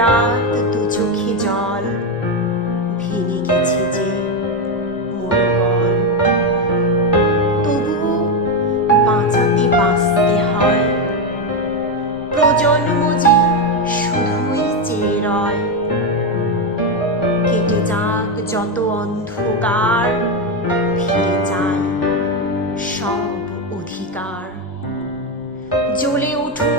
রাত দু চোখে জল, ভেঙে গেছে যে মনোবল। তবুও বাঁচাতে বাঁচতে হয়, প্রজন্ম যে শুধুই চেয়ে রয়। কেটে যাক যত অন্ধকার, ফিরে যায় সব অধিকার। জ্বলে উঠুক